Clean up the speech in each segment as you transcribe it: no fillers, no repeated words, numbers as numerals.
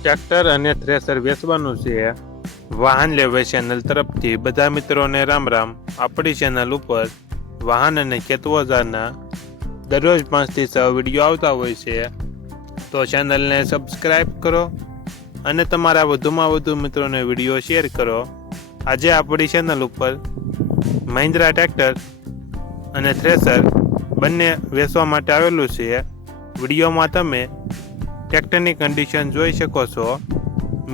Tractor અને thresher વેચવાનું છે. વાહન લેવા ચેનલ તરફથી બધા મિત્રોને રામ રામ. આપણી ચેનલ ઉપર વાહન અને ખેત ઓજારના દરરોજ 5 થી 6 વિડીયો આવતા હોય છે, તો ચેનલને સબસ્ક્રાઈબ કરો અને તમારા વધુમાં વધુ મિત્રોને વિડીયો શેર કરો. આજે આપણી ચેનલ ઉપર મહિન્દ્રા ટ્રેક્ટર અને થ્રેસર બંને વેચવા માટે આવેલું છે. વિડીયોમાં તમે ટ્રેક્ટરની કન્ડિશન જોઈ શકો છો.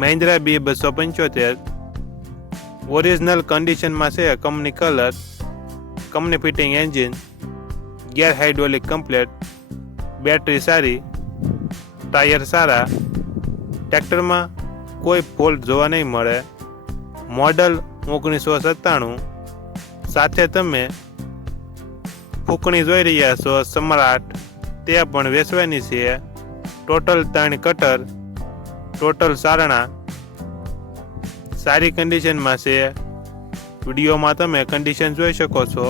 મહિન્દ્રા B275 ઓરિજિનલ કન્ડિશનમાં છે. Company colour, company fitting engine, ગેર હાઇડ્રોલિક કમ્પ્લેટ, બેટરી સારી, ટાયર સારા. ટ્રેક્ટરમાં કોઈ ફોલ્ટ જોવા નહીં મળે. મોડલ 1997. સાથે તમે ફૂંકણી જોઈ રહ્યા છો સમ્રાટ, તે પણ વેચવાની છે. ટોટલ 3 કટર, ટોટલ સારણા સારી કન્ડિશનમાં છે. વિડીયોમાં તમે કન્ડિશન જોઈ શકો છો.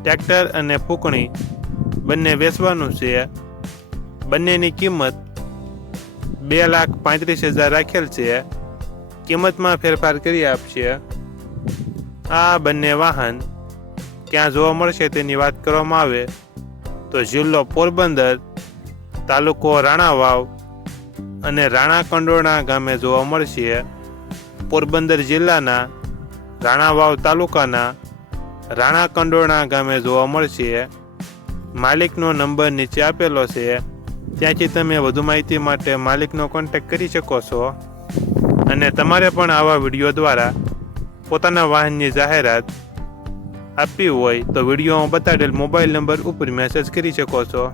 ટ્રેક્ટર અને ફૂંકણી બંને વેચવાનું છે. બંનેની કિંમત 2,35,000 રાખેલ છે. કિંમતમાં ફેરફાર કરી આપશે. આ બંને વાહન ક્યાં જોવા મળશે તેની વાત કરવામાં આવે તો જિલ્લો પોરબંદર, તાલુકો રાણાવાવ અને રાણા કંડોરણા ગામે જોવા મળશે. પોરબંદર જિલ્લાના રાણાવાવ તાલુકાના રાણા કંડોરણા ગામે જોવા મળશે. માલિકનો નંબર નીચે આપેલો છે, ત્યાંથી તમે વધુ માહિતી માટે માલિકનો કોન્ટેક્ટ કરી શકો છો. અને તમારે પણ આવા વિડીયો દ્વારા પોતાના વાહનની જાહેરાત આપવી હોય તો વિડીયોમાં બતાડેલ મોબાઈલ નંબર ઉપર મેસેજ કરી શકો છો.